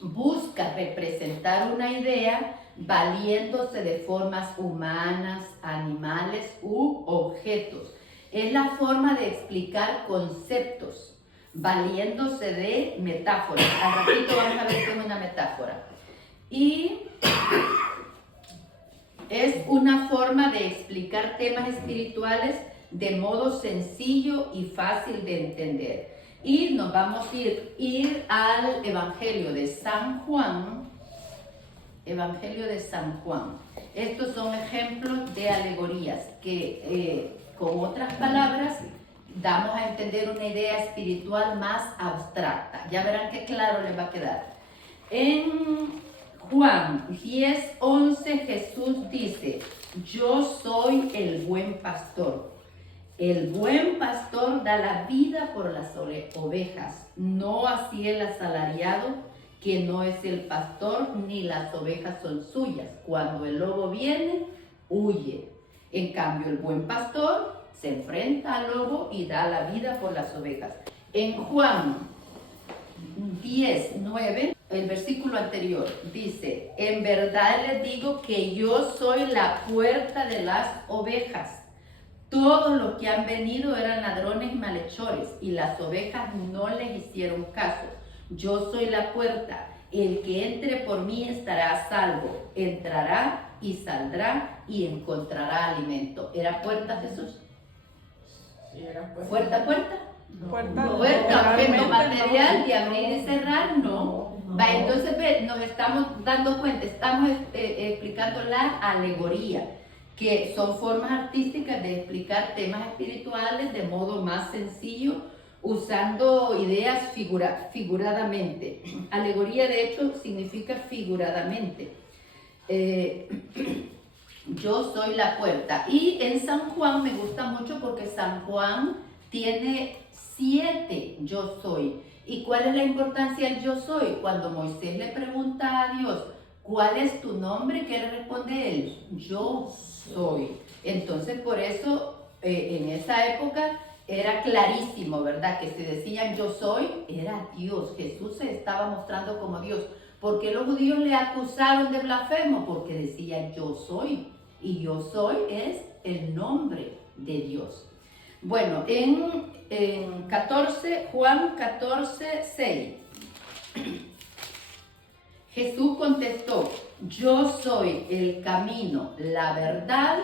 busca representar una idea valiéndose de formas humanas, animales u objetos. Es la forma de explicar conceptos, valiéndose de metáforas. Al ratito vamos a ver cómo es una metáfora. Y es una forma de explicar temas espirituales de modo sencillo y fácil de entender. Y nos vamos a ir al Evangelio de San Juan. Evangelio de San Juan. Estos son ejemplos de alegorías que, con otras palabras, damos a entender una idea espiritual más abstracta. Ya verán qué claro les va a quedar. En Juan 10:11 Jesús dice, yo soy el buen pastor. El buen pastor da la vida por las ovejas, no así el asalariado, que no es el pastor, ni las ovejas son suyas. Cuando el lobo viene, huye. En cambio, el buen pastor se enfrenta al lobo y da la vida por las ovejas. En Juan 10:9, el versículo anterior, dice, en verdad les digo que yo soy la puerta de las ovejas. Todos los que han venido eran ladrones y malhechores, y las ovejas no les hicieron caso. Yo soy la puerta. El que entre por mí estará a salvo. Entrará y saldrá y encontrará alimento. ¿Era puerta, Jesús? Sí, era puerta. ¿Puerta a puerta? Puerta, Puerta, objeto realmente material no. de abrir y cerrar, no. Va, entonces nos estamos dando cuenta, estamos explicando la alegoría, que son formas artísticas de explicar temas espirituales de modo más sencillo, usando ideas figuradamente. Alegoría, de hecho, significa figuradamente. Yo soy la puerta. Y en San Juan me gusta mucho porque San Juan tiene 7 yo soy. ¿Y cuál es la importancia del yo soy? Cuando Moisés le pregunta a Dios, ¿cuál es tu nombre? ¿Qué le responde él? Yo soy. Entonces, por eso, en esa época era clarísimo, ¿verdad? Que si decían yo soy, era Dios. Jesús se estaba mostrando como Dios. ¿Por qué los judíos le acusaron de blasfemo? Porque decía yo soy. Y yo soy es el nombre de Dios. Bueno, en 14, Juan 14:6. Jesús contestó, yo soy el camino, la verdad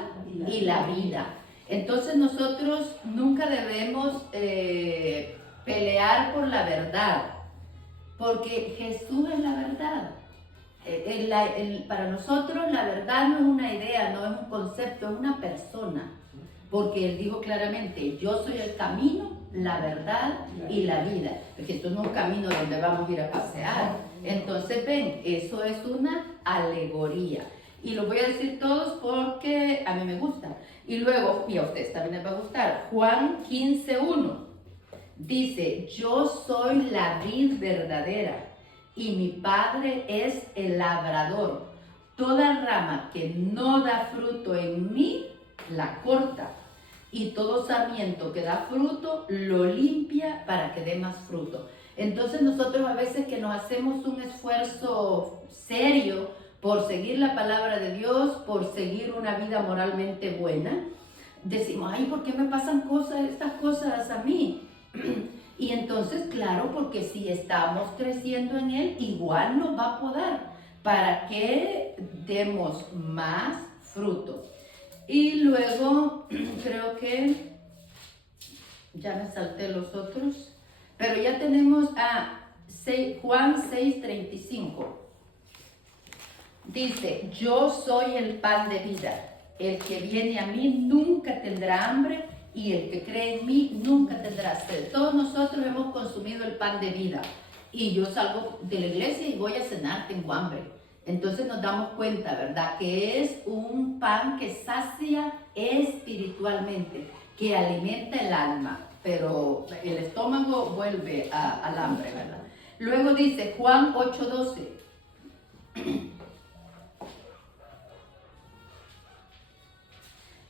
y la vida. Entonces nosotros nunca debemos pelear por la verdad, porque Jesús es la verdad. Para nosotros la verdad no es una idea, no es un concepto, es una persona. porque Él dijo claramente, yo soy el camino, la verdad y la vida. Porque esto no es un camino donde vamos a ir a pasear. Entonces ven, eso es una alegoría. Y lo voy a decir todos porque a mí me gusta. Y luego, y a ustedes también les va a gustar, Juan 15:1 dice, yo soy la vid verdadera y mi Padre es el labrador. Toda rama que no da fruto en mí, la corta. Y todo sarmiento que da fruto, lo limpia para que dé más fruto. Entonces nosotros a veces que nos hacemos un esfuerzo serio por seguir la palabra de Dios, por seguir una vida moralmente buena, decimos, ay, ¿por qué me pasan estas cosas a mí? Y entonces, claro, porque si estamos creciendo en Él, igual nos va a podar para que demos más fruto. Y luego, creo que ya me salté los otros, pero ya tenemos a Juan 6:35. Dice, yo soy el pan de vida. El que viene a mí nunca tendrá hambre y el que cree en mí nunca tendrá sed. Todos nosotros hemos consumido el pan de vida y yo salgo de la iglesia y voy a cenar, tengo hambre. Entonces nos damos cuenta, ¿verdad? Que es un pan que sacia espiritualmente, que alimenta el alma, pero el estómago vuelve al hambre, ¿verdad? Luego dice Juan 8:12.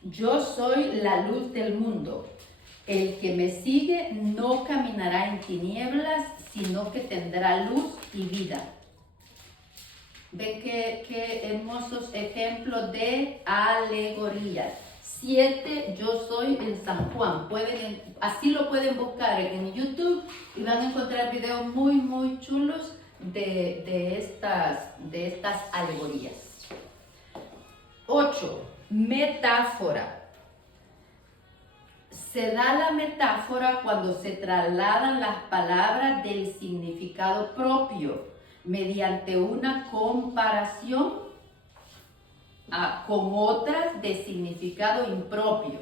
Yo soy la luz del mundo. El que me sigue no caminará en tinieblas, sino que tendrá luz y vida. Ven qué hermosos ejemplos de alegorías. 7, yo soy en San Juan. Así lo pueden buscar en YouTube y van a encontrar videos muy chulos de estas alegorías. 8, metáfora. Se da la metáfora cuando se trasladan las palabras del significado propio mediante una comparación con otras de significado impropio.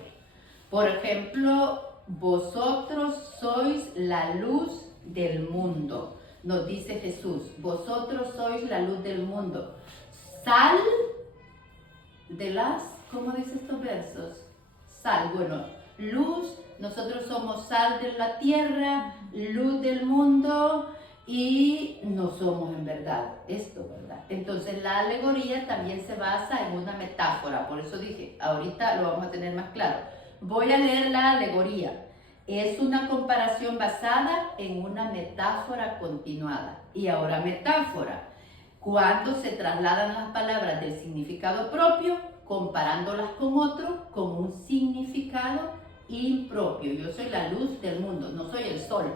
Por ejemplo, vosotros sois la luz del mundo, nos dice Jesús. Vosotros sois la luz del mundo. Sal de las, ¿cómo dice estos versos? Sal, bueno, luz, nosotros somos sal de la tierra, luz del mundo, y no somos en verdad esto, ¿verdad? Entonces la alegoría también se basa en una metáfora, por eso dije, ahorita lo vamos a tener más claro. Voy a leer la alegoría. Es una comparación basada en una metáfora continuada. Y ahora metáfora, cuando se trasladan las palabras del significado propio, comparándolas con otro, con un significado impropio. Yo soy la luz del mundo, no soy el sol,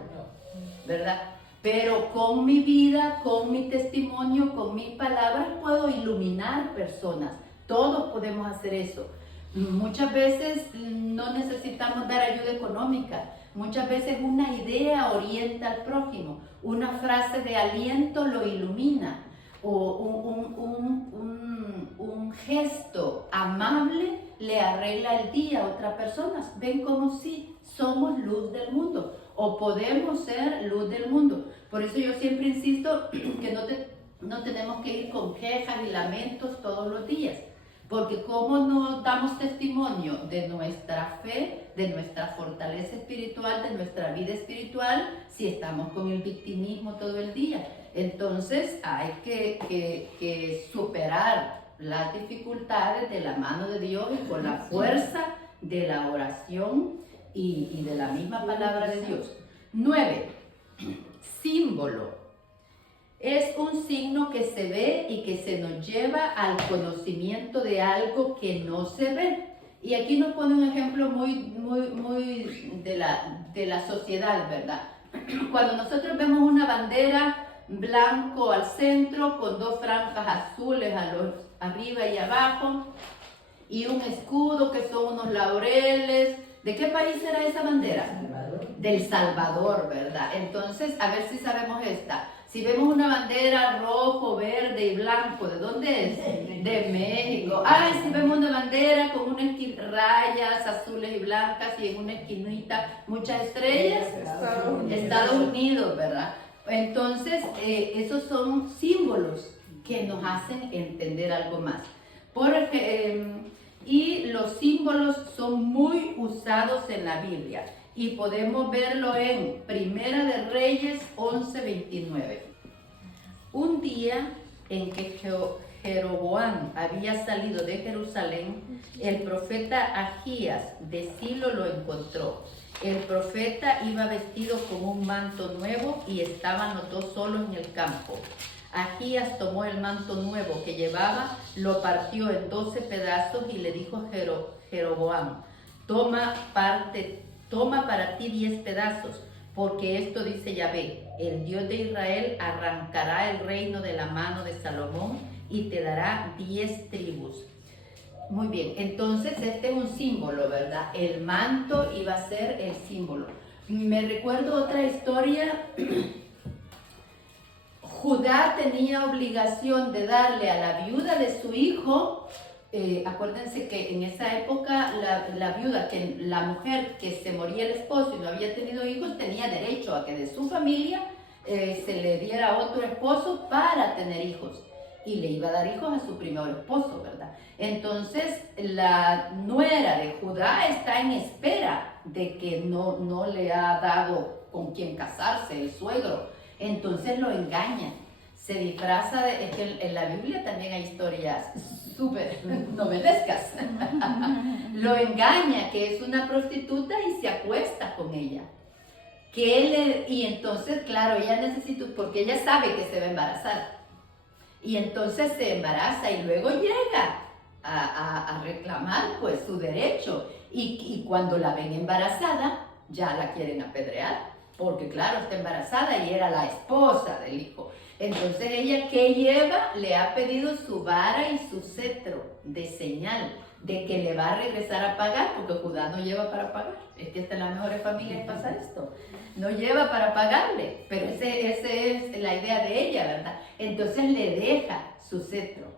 ¿verdad? Pero con mi vida, con mi testimonio, con mis palabras puedo iluminar personas. Todos podemos hacer eso. Muchas veces no necesitamos dar ayuda económica. Muchas veces una idea orienta al prójimo. Una frase de aliento lo ilumina. O un gesto amable le arregla el día a otras personas. Ven como si somos luz del mundo o podemos ser luz del mundo. Por eso yo siempre insisto que no tenemos que ir con quejas y lamentos todos los días, porque cómo nos damos testimonio de nuestra fe, de nuestra fortaleza espiritual, de nuestra vida espiritual, si estamos con el victimismo todo el día. Entonces hay que superar las dificultades de la mano de Dios y con la fuerza de la oración y de la misma palabra de Dios. 9, símbolo. Es un signo que se ve y que se nos lleva al conocimiento de algo que no se ve. Y aquí nos pone un ejemplo muy de la sociedad, ¿verdad? Cuando nosotros vemos una bandera blanco al centro con dos franjas azules arriba y abajo y un escudo que son unos laureles. ¿De qué país era esa bandera? Salvador. Del Salvador, ¿verdad? Entonces, a ver si sabemos esta. Si vemos una bandera rojo, verde y blanco, ¿de dónde es? De México. Ay, si vemos una bandera con unas rayas azules y blancas y en una esquinita muchas estrellas, Estados Unidos, ¿verdad? Entonces, esos son símbolos que nos hacen entender algo más. Y los símbolos son muy usados en la Biblia y podemos verlo en Primera de Reyes 11:29. Un día en que Jeroboam había salido de Jerusalén, el profeta Ahías de Silo lo encontró. El profeta iba vestido con un manto nuevo y estaban los dos solos en el campo. Ahías tomó el manto nuevo que llevaba, lo partió en 12 pedazos y le dijo a Jeroboam, toma para ti 10 pedazos, porque esto dice Yahvé, el Dios de Israel arrancará el reino de la mano de Salomón y te dará 10 tribus. Muy bien, entonces este es un símbolo, ¿verdad? El manto iba a ser el símbolo. Me recuerdo otra historia. Judá tenía obligación de darle a la viuda de su hijo, acuérdense que en esa época la viuda, la mujer que se moría el esposo y no había tenido hijos, tenía derecho a que de su familia se le diera otro esposo para tener hijos. Y le iba a dar hijos a su primer esposo, ¿verdad? Entonces la nuera de Judá está en espera de que no le ha dado con quién casarse el suegro. Entonces lo engaña, se disfraza es que en la Biblia también hay historias súper novelescas. Lo engaña, que es una prostituta y se acuesta con ella. Y entonces, claro, ella necesita, porque ella sabe que se va a embarazar. Y entonces se embaraza y luego llega a reclamar pues su derecho. Y cuando la ven embarazada, ya la quieren apedrear. Porque claro, está embarazada y era la esposa del hijo. Entonces ella, ¿qué lleva? Le ha pedido su vara y su cetro de señal de que le va a regresar a pagar, porque Judá no lleva para pagar. Es que hasta en las mejores familias pasa esto. No lleva para pagarle, pero esa es la idea de ella, ¿verdad? Entonces le deja su cetro.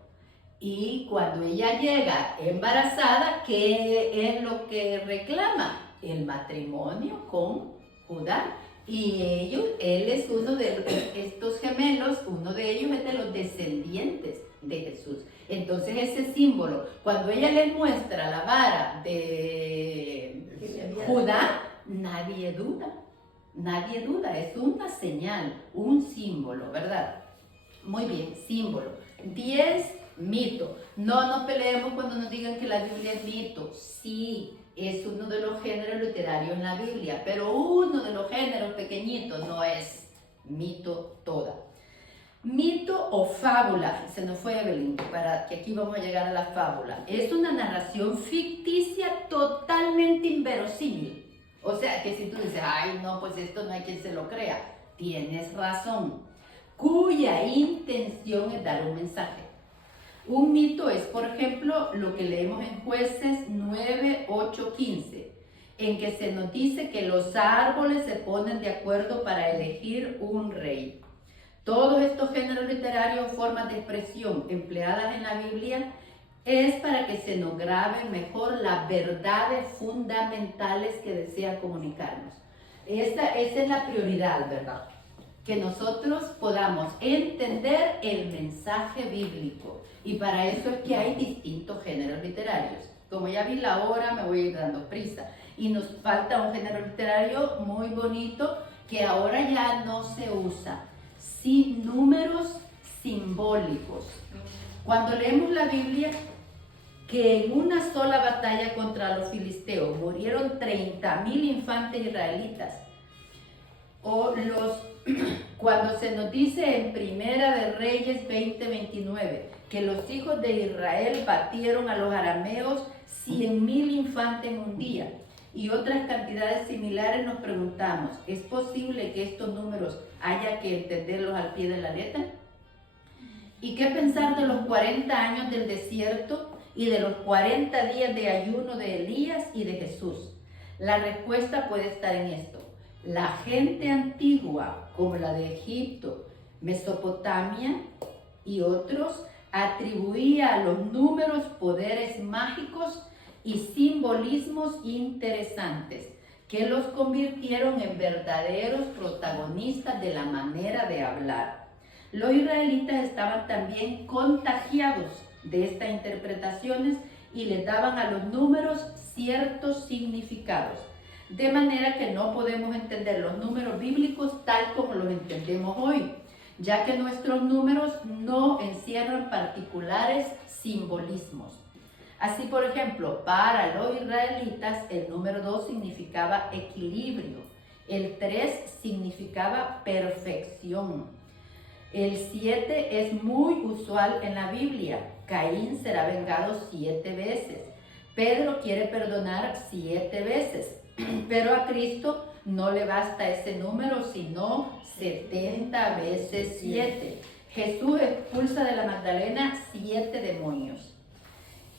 Y cuando ella llega embarazada, ¿qué es lo que reclama? El matrimonio con Judá. Y él es uno de estos gemelos, uno de ellos es de los descendientes de Jesús. Entonces ese símbolo, cuando ella les muestra la vara de Judá, nadie duda, es una señal, un símbolo, ¿verdad? Muy bien, símbolo. 10, mito. No nos peleemos cuando nos digan que la Biblia es mito. Sí, es uno de los géneros literarios en la Biblia, pero uno de los géneros pequeñitos, no es mito toda. Mito o fábula, se nos fue Evelyn, para que aquí vamos a llegar a la fábula. Es una narración ficticia totalmente inverosímil. O sea, que si tú dices, ay no, pues esto no hay quien se lo crea, tienes razón, cuya intención es dar un mensaje. Un mito es, por ejemplo, lo que leemos en Jueces 9, 8, 15, en que se nos dice que los árboles se ponen de acuerdo para elegir un rey. Todos estos géneros literarios, formas de expresión empleadas en la Biblia, es para que se nos graben mejor las verdades fundamentales que desea comunicarnos. Esa es la prioridad, ¿verdad? Que nosotros podamos entender el mensaje bíblico. Y para eso es que hay distintos géneros literarios. Como ya vi la hora, me voy a ir dando prisa. Y nos falta un género literario muy bonito que ahora ya no se usa. Sí, números simbólicos. Cuando leemos la Biblia, que en una sola batalla contra los filisteos murieron 30,000 infantes israelitas. Cuando se nos dice en Primera de Reyes 20:29 que los hijos de Israel batieron a los arameos 100,000 infantes en un día y otras cantidades similares, nos preguntamos, ¿es posible que estos números haya que entenderlos al pie de la letra? ¿Y qué pensar de los 40 años del desierto y de los 40 días de ayuno de Elías y de Jesús? La respuesta puede estar en esto. La gente antigua, como la de Egipto, Mesopotamia y otros, atribuía a los números poderes mágicos y simbolismos interesantes que los convirtieron en verdaderos protagonistas de la manera de hablar. Los israelitas estaban también contagiados de estas interpretaciones y les daban a los números ciertos significados, de manera que no podemos entender los números bíblicos tal como los entendemos hoy, ya que nuestros números no encierran particulares simbolismos. Así, por ejemplo, para los israelitas el número 2 significaba equilibrio, el 3 significaba perfección, el 7 es muy usual en la Biblia. Caín será vengado 7 veces. Pedro quiere perdonar 7 veces, pero a Cristo no le basta ese número, sino 70 veces 7. Jesús expulsa de la Magdalena 7 demonios.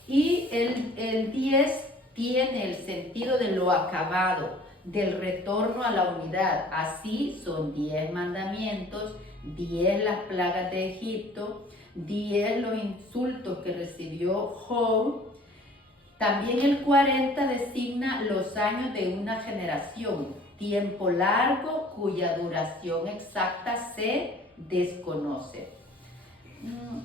Y el 10 tiene el sentido de lo acabado, del retorno a la unidad. Así son 10 mandamientos, 10 las plagas de Egipto, 10 los insultos que recibió Job. También el 40 designa los años de una generación, tiempo largo cuya duración exacta se desconoce.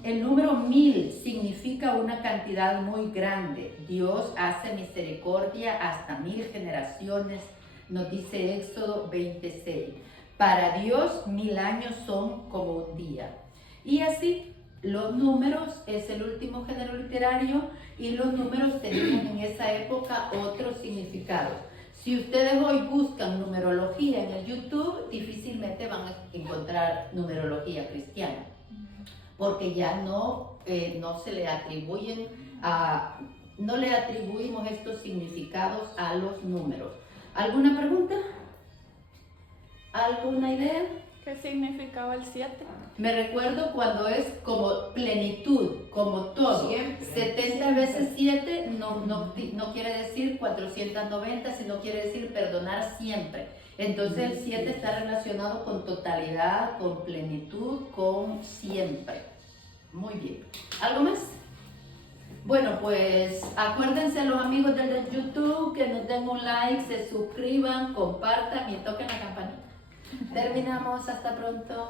El número 1000 significa una cantidad muy grande. Dios hace misericordia hasta 1000 generaciones, nos dice Éxodo 26. Para Dios 1000 años son como un día. Y así, los números es el último género literario y los números tenían en esa época otros significados. Si ustedes hoy buscan numerología en el YouTube, difícilmente van a encontrar numerología cristiana, porque ya no se le atribuyen no le atribuimos estos significados a los números. ¿Alguna pregunta? ¿Alguna idea? ¿Qué significaba el 7? Me recuerdo cuando es como plenitud, como todo. Siempre. 70 veces 7 no quiere decir 490, sino quiere decir perdonar siempre. Entonces el 7 está relacionado con totalidad, con plenitud, con siempre. Muy bien. ¿Algo más? Bueno, pues acuérdense los amigos del YouTube que nos den un like, se suscriban, compartan y toquen la campanita. Terminamos, hasta pronto.